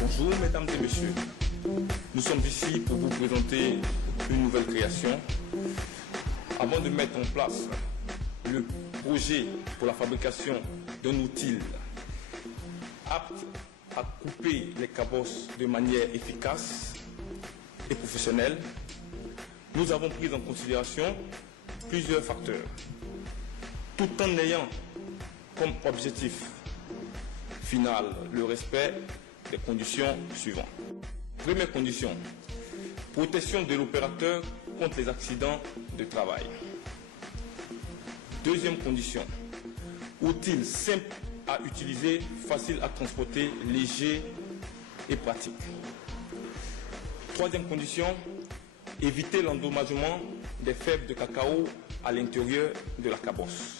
Bonjour mesdames et messieurs, nous sommes ici pour vous présenter une nouvelle création. Avant de mettre en place le projet pour la fabrication d'un outil apte à couper les cabosses de manière efficace et professionnelle, nous avons pris en considération plusieurs facteurs, tout en ayant comme objectif final le respect des conditions suivantes. Première condition, protection de l'opérateur contre les accidents de travail. Deuxième condition, outil simple à utiliser, facile à transporter, léger et pratique. Troisième condition, éviter l'endommagement des fèves de cacao à l'intérieur de la cabosse.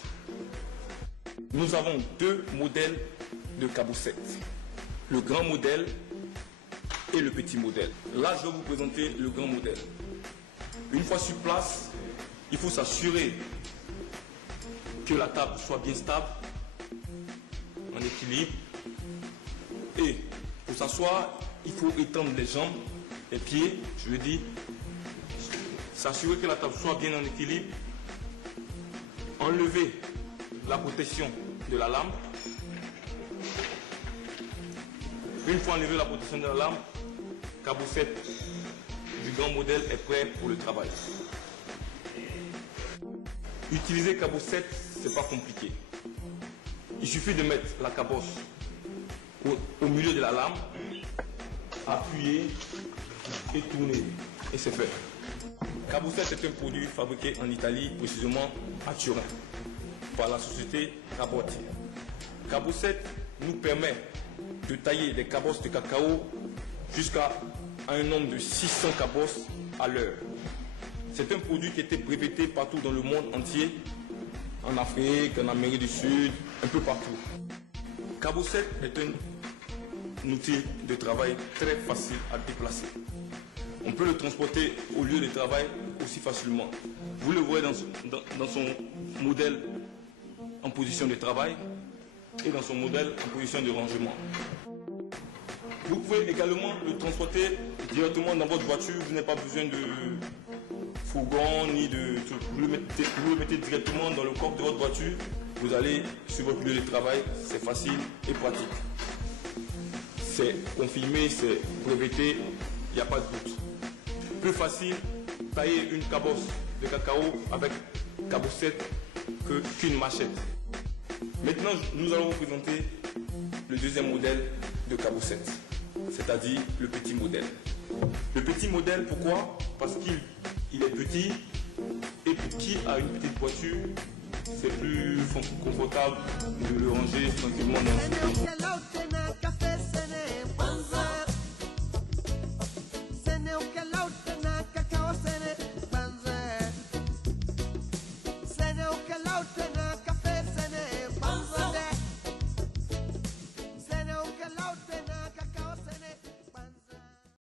Nous avons deux modèles de cabossette, le grand modèle et le petit modèle. Là, je vais vous présenter le grand modèle. Une fois sur place, il faut s'assurer que la table soit bien stable, en équilibre. Et pour s'asseoir, il faut étendre les jambes, les pieds, je veux dire, s'assurer que la table soit bien en équilibre, enlever la protection de la lame. Une fois enlevé la protection de la lame, cabossette du grand modèle est prêt pour le travail. Utiliser cabossette, c'est pas compliqué. Il suffit de mettre la cabosse au milieu de la lame, appuyer et tourner. Et c'est fait. Cabossette est un produit fabriqué en Italie, précisément à Turin, par la société Cabotti. Cabossette nous permet de tailler des cabosses de cacao jusqu'à un nombre de 600 cabosses à l'heure. C'est un produit qui a été breveté partout dans le monde entier, en Afrique, en Amérique du Sud, un peu partout. Cabossette est un outil de travail très facile à déplacer. On peut le transporter au lieu de travail aussi facilement. Vous le voyez dans son modèle en position de travail et dans son modèle en position de rangement. Vous pouvez également le transporter directement dans votre voiture. Vous n'avez pas besoin de fourgon ni de... Vous le mettez directement dans le coffre de votre voiture. Vous allez sur votre lieu de travail. C'est facile et pratique. C'est confirmé, c'est breveté. Il n'y a pas de doute. Plus facile tailler une cabosse de cacao avec cabossette qu'une machette. Maintenant, nous allons vous présenter le deuxième modèle de cabossette, c'est-à-dire le petit modèle. Le petit modèle, pourquoi? Parce qu'il est petit et pour qui a une petite voiture, c'est plus confortable de le ranger tranquillement dans le